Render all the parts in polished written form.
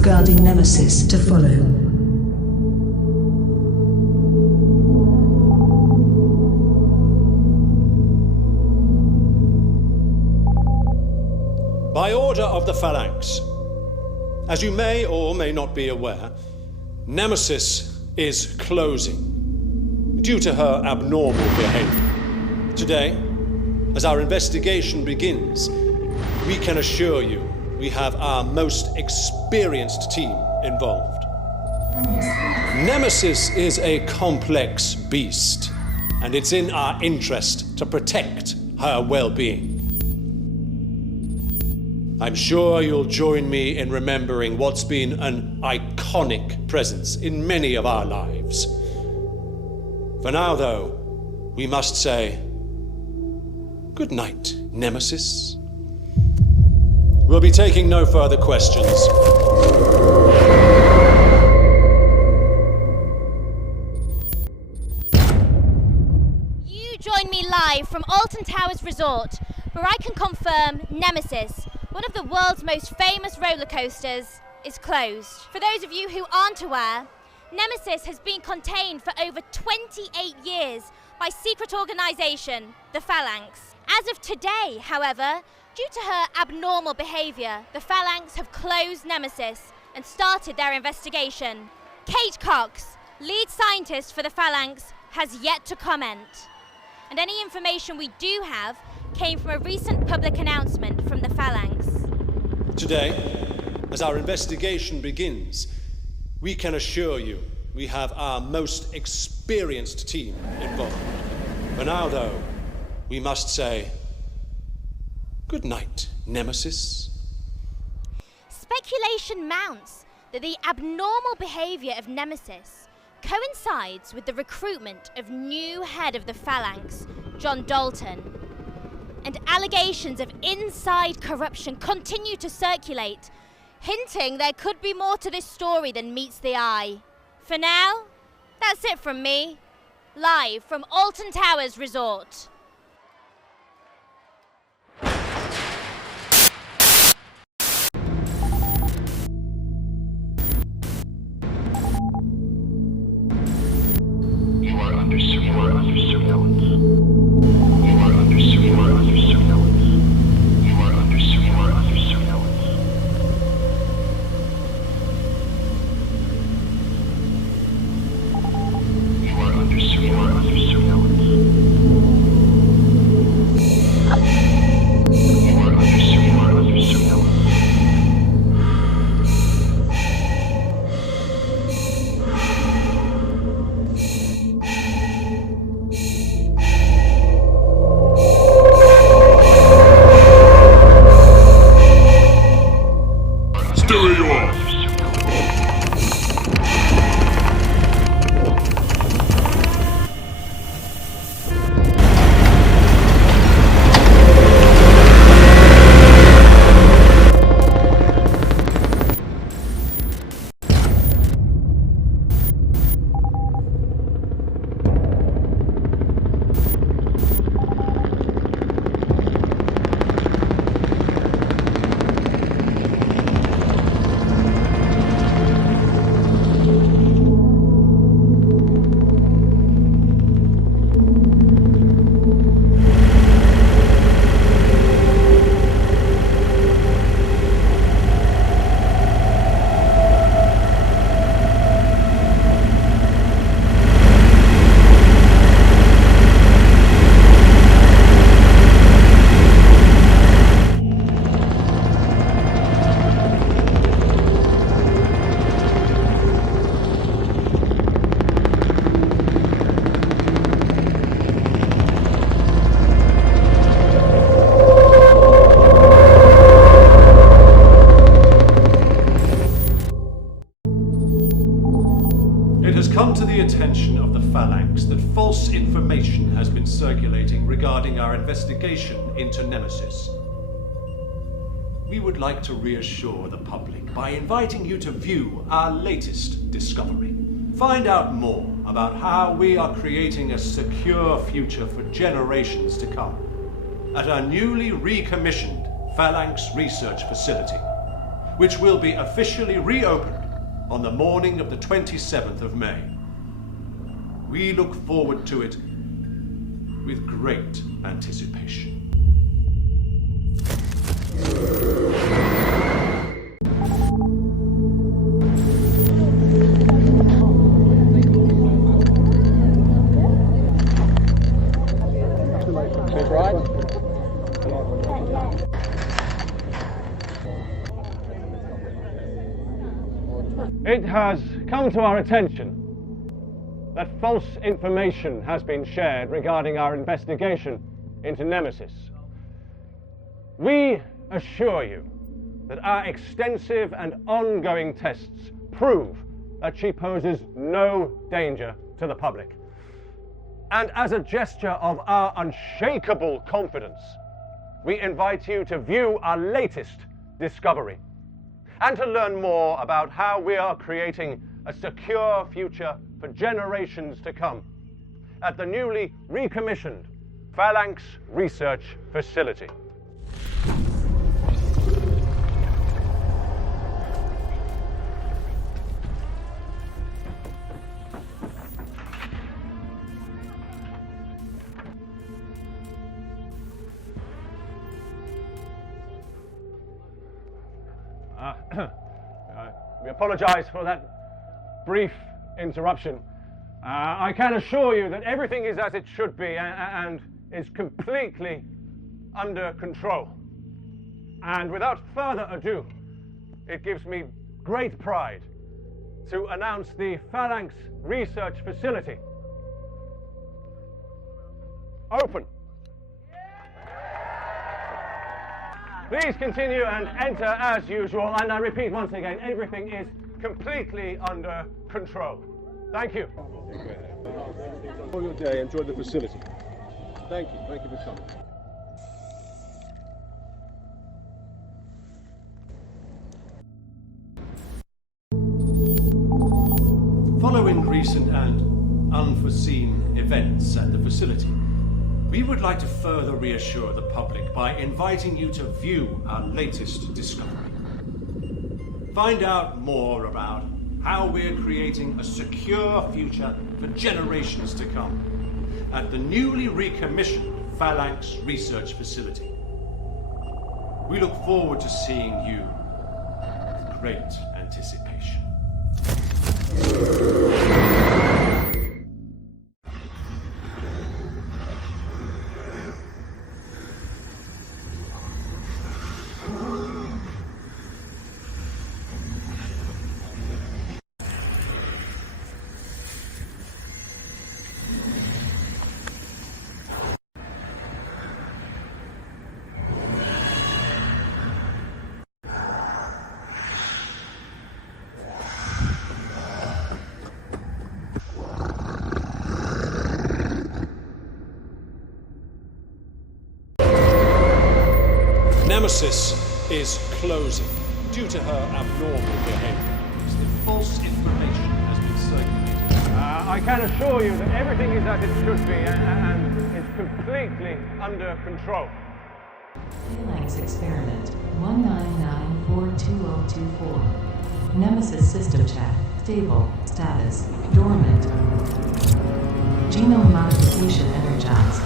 regarding Nemesis to follow. By order of the Phalanx, as you may or may not be aware, Nemesis is closing due to her abnormal behavior. Today, as our investigation begins, we can assure you we have our most experienced team involved. Nemesis is a complex beast, and it's in our interest to protect her well-being. I'm sure you'll join me in remembering what's been an iconic presence in many of our lives. For now, though, we must say, good night, Nemesis. We'll be taking no further questions. You join me live from Alton Towers Resort, where I can confirm Nemesis, one of the world's most famous roller coasters, is closed. For those of you who aren't aware, Nemesis has been contained for over 28 years by secret organization, the Phalanx. As of today, however, due to her abnormal behavior, the Phalanx have closed Nemesis and started their investigation. Kate Cox, lead scientist for the Phalanx, has yet to comment. And any information we do have came from a recent public announcement from the Phalanx. Today, as our investigation begins, we can assure you we have our most experienced team involved. For now, though, we must say, good night, Nemesis. Speculation mounts that the abnormal behavior of Nemesis coincides with the recruitment of new head of the Phalanx, John Dalton. And allegations of inside corruption continue to circulate, hinting there could be more to this story than meets the eye. For now, that's it from me, live from Alton Towers Resort. You are under surveillance. You are under surveillance. You are under surveillance. You are under surveillance. You are under surveillance. attention of the Phalanx that false information has been circulating regarding our investigation into Nemesis. We would like to reassure the public by inviting you to view our latest discovery. Find out more about how we are creating a secure future for generations to come at our newly recommissioned Phalanx research facility, which will be officially reopened on the morning of the 27th of May. We look forward to it with great anticipation. It has come to our attention that false information has been shared regarding our investigation into Nemesis. We assure you that our extensive and ongoing tests prove that she poses no danger to the public. And as a gesture of our unshakable confidence, we invite you to view our latest discovery and to learn more about how we are creating a secure future for generations to come at the newly recommissioned Phalanx Research Facility. We apologize for that brief interruption. I can assure you that everything is as it should be and is completely under control. And without further ado, it gives me great pride to announce the Phalanx Research Facility open. Please continue and enter as usual, and I repeat once again, everything is completely under control. Thank you. Enjoy your day, enjoy the facility. Thank you for coming. Following recent and unforeseen events at the facility, we would like to further reassure the public by inviting you to view our latest discovery. Find out more about how we're creating a secure future for generations to come at the newly recommissioned Phalanx Research Facility. We look forward to seeing you with great anticipation. Nemesis is closing due to her abnormal behavior. The false information has been circulated. I can assure you that everything is as it should be and is completely under control. Phalanx experiment 199-42024. Nemesis system check. Stable. Status. Dormant. Genome modification energized.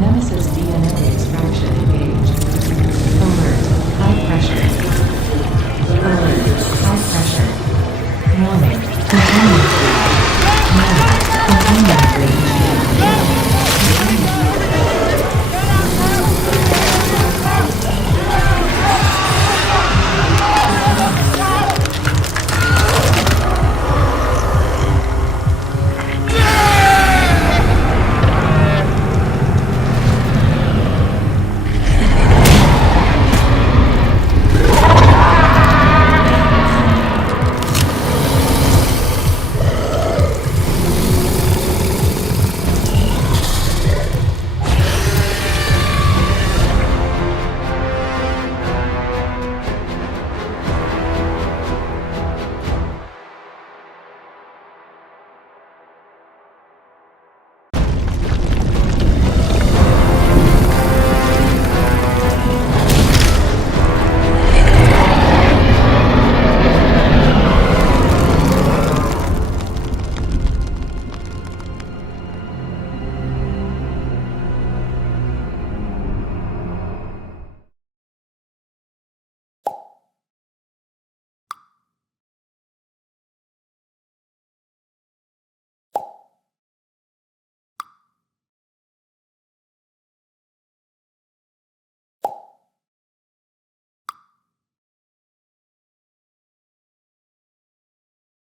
Nemesis DNA extraction engaged. Alert. High pressure. Alert. High pressure. Warning. Continue